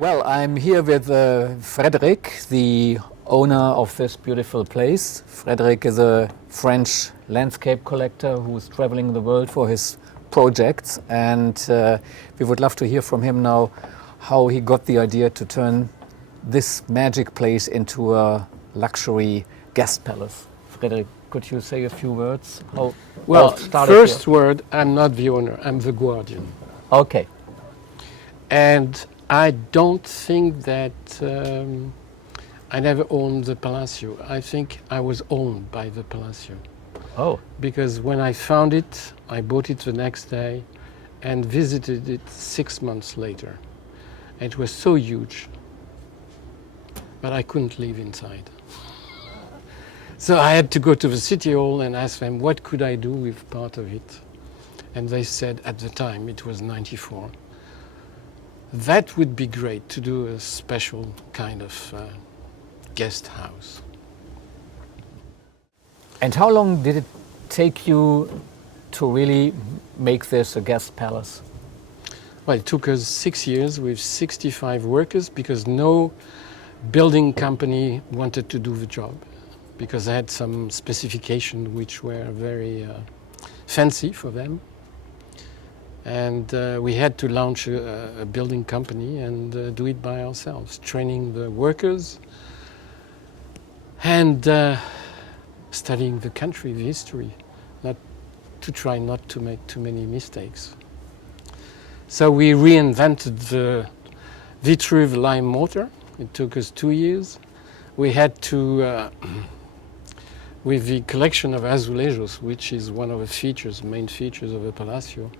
Well, I'm here with Frédéric, the owner of this beautiful place. Frédéric is a French landscape collector who's traveling the world for his projects, and we would love to hear from him now how he got the idea to turn this magic place into a luxury guest palace. Frédéric, could you say a few words? Well, first word, I'm not the owner, I'm the guardian. Okay. And I don't think that I never owned the Palacio. I think I was owned by the Palacio. Oh. Because when I found it, I bought it the next day and visited it 6 months later. It was so huge, but I couldn't live inside. So I had to go to the city hall and ask them what could I do with part of it. And they said at the time, it was 94, that would be great to do a special kind of guest house. And how long did it take you to really make this a guest palace? Well, it took us 6 years with 65 workers because no building company wanted to do the job because they had some specifications which were very fancy for them. And we had to launch a building company and do it by ourselves, training the workers and studying the country, the history, not to try not to make too many mistakes. So we reinvented the Vitruve lime mortar. It took us 2 years. We had to, with the collection of azulejos, which is one of the features, main features of the Palacio,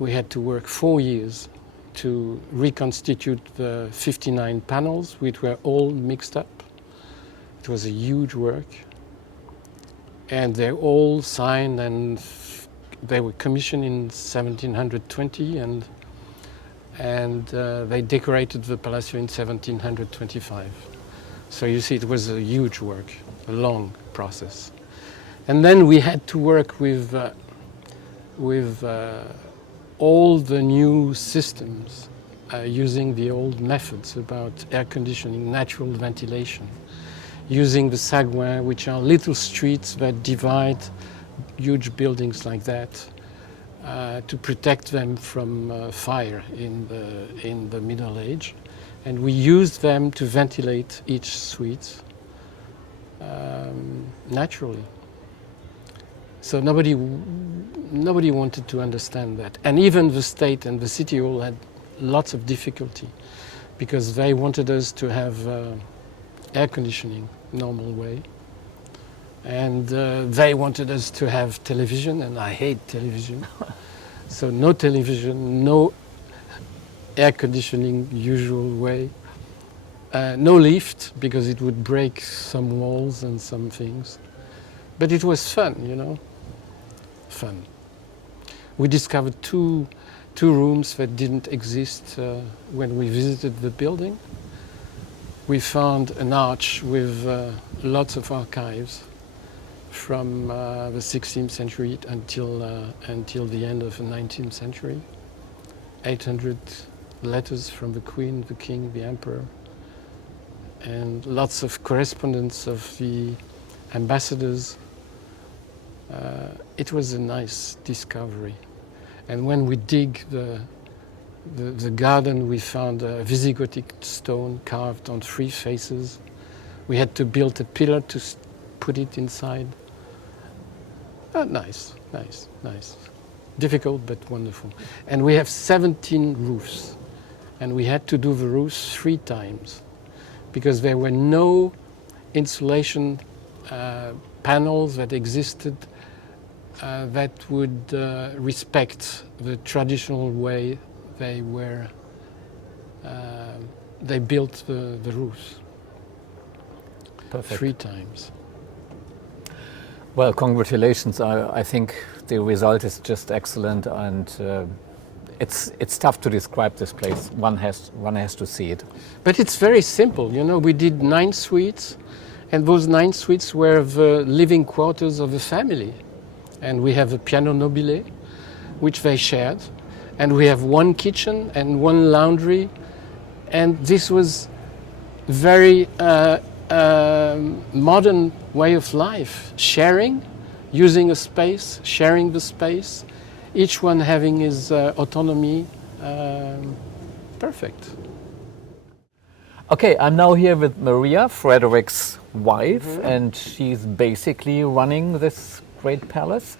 we had to work 4 years to reconstitute the 59 panels, which were all mixed up. It was a huge work. And they're all signed and they were commissioned in 1720 and they decorated the Palacio in 1725. So you see, it was a huge work, a long process. And then we had to work with all the new systems using the old methods about air conditioning, natural ventilation, using the sagouins, which are little streets that divide huge buildings like that to protect them from fire in the Middle Age. And we used them to ventilate each suite naturally. So nobody wanted to understand that. And even the state and the city hall had lots of difficulty because they wanted us to have air conditioning normal way. And they wanted us to have television, and I hate television. So no television, no air conditioning usual way. No lift because it would break some walls and some things. But it was fun, you know. Fun. We discovered two rooms that didn't exist when we visited the building. We found an arch with lots of archives from the 16th century until the end of the 19th century. 800 letters from the Queen, the King, the Emperor, and lots of correspondence of the ambassadors. It was a nice discovery. And when we dig the garden, we found a Visigothic stone carved on 3 faces. We had to build a pillar to put it inside. Nice. Difficult, but wonderful. And we have 17 roofs. And we had to do the roofs 3 times because there were no insulation panels that existed that would respect the traditional way they built the roofs. Perfect. 3 times. Well, congratulations. I think the result is just excellent, and it's tough to describe this place. One has to see it. But it's very simple. You know, we did 9 suites, and those 9 suites were the living quarters of the family. And we have a piano nobile, which they shared. And we have 1 kitchen and 1 laundry And this was very modern way of life, sharing, using a space, sharing the space, each one having his autonomy. Perfect. Okay, I'm now here with Maria, Frédéric's wife, and she's basically running this great palace.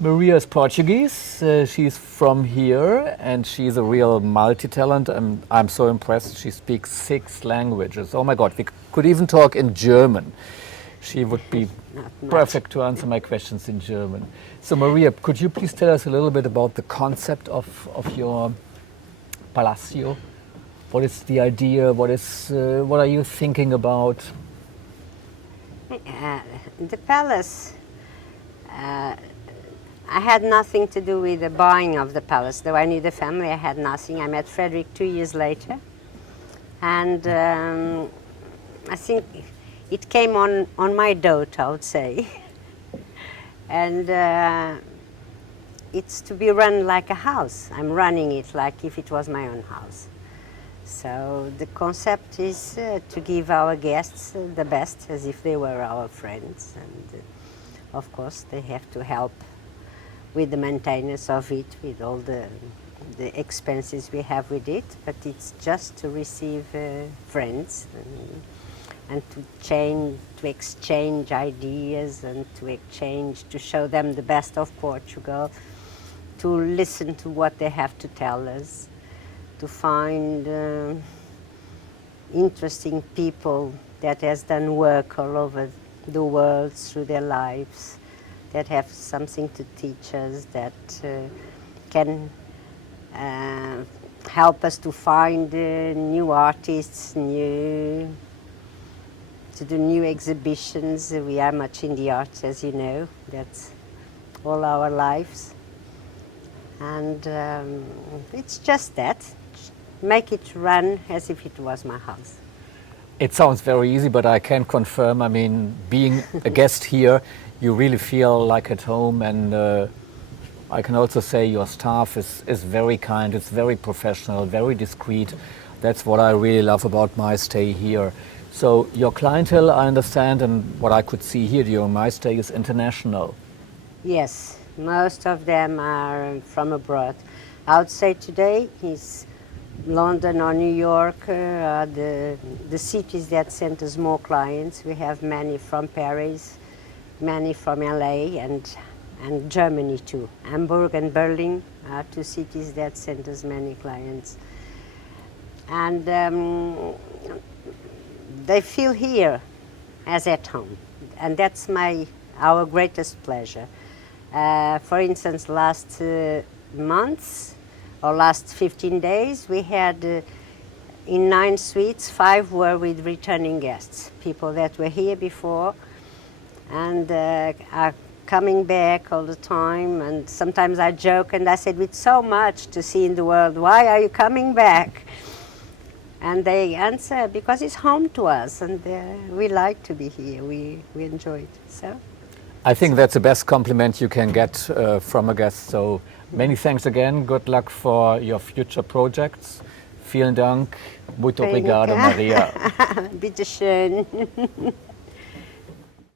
Maria is Portuguese, she's from here, and she's a real multi-talent. I'm so impressed, she speaks 6 languages. Oh my God, we could even talk in German. She would be perfect to answer my questions in German. So Maria, could you please tell us a little bit about the concept of your Palacio? What is the idea? What are you thinking about? The palace, I had nothing to do with the buying of the palace. Though I knew the family, I had nothing. I met Frédéric 2 years later. And I think it came on my dote, I would say. And it's to be run like a house. I'm running it like if it was my own house. So the concept is to give our guests the best, as if they were our friends. And of course, they have to help with the maintenance of it, with all the expenses we have with it. But it's just to receive friends and to exchange ideas and to show them the best of Portugal, to listen to what they have to tell us, to find interesting people that has done work all over the world through their lives, that have something to teach us, that can help us to find new artists, to do new exhibitions. We are much in the arts, as you know. That's all our lives. And it's just that. Make it run as if it was my house. It sounds very easy, but I can confirm, I mean, being a guest here, you really feel like at home, and I can also say your staff is very kind, it's very professional, very discreet. That's what I really love about my stay here. So your clientele, I understand, and what I could see here during my stay is international. Yes, most of them are from abroad. I would say today is London or New York are the cities that send us more clients. We have many from Paris, many from LA, and Germany too. Hamburg and Berlin are 2 cities that send us many clients. And they feel here as at home, and that's our greatest pleasure. For instance, last months or last 15 days, we had in 9 suites, 5 were with returning guests, people that were here before and are coming back all the time. And sometimes I joke and I said, with so much to see in the world, why are you coming back? And they answer, because it's home to us, and we like to be here. We enjoy it. So I think that's the best compliment you can get from a guest. So many thanks again. Good luck for your future projects. Vielen Dank. Muito obrigado, Maria. Bitte schön.